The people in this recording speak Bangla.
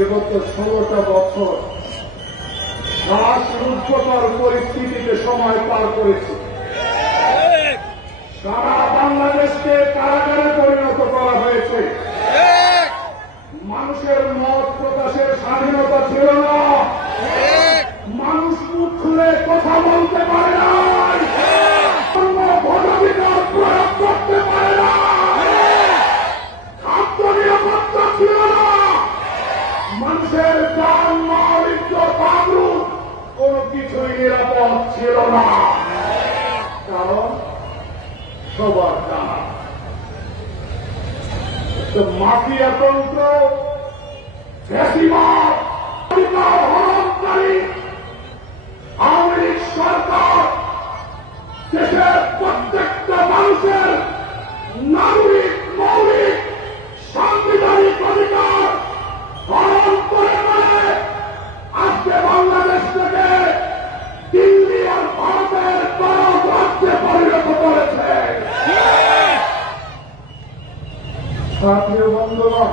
বিগত 16টা বছর শ্বাসরুদ্ধকর পরিস্থিতিতে সময় পার করেছে। সারা বাংলাদেশকে কারাগারে পরিণত করা হয়েছে। মানুষের মত প্রকাশের স্বাধীনতা ছিল না। মানুষ মুখ খুলে কথা বলতে পারে না, ভোটাধিকার প্রয়োগ করতে পারে না, খাদ্য নিরাপত্তা ছিল না, মানুষের প্রাণ মাল ইজ্জত আবরু কোন কিছুই নিরাপদ ছিল না। কারণ সবার জানা মাফিয়া তন্ত্র, ফ্যাসিবাদ, অধিকার হরণকারী আওয়ামী লীগ সরকার দেশের প্রত্যেকটা মানুষের নাগরিক মৌলিক সাংবিধানিক অধিকার হরণ করে আজকে বাংলাদেশ থেকে দিল্লি আর ভারতের বড় রাজ্যে পরিণত করেছে। সাথীয় বন্ধুগণ,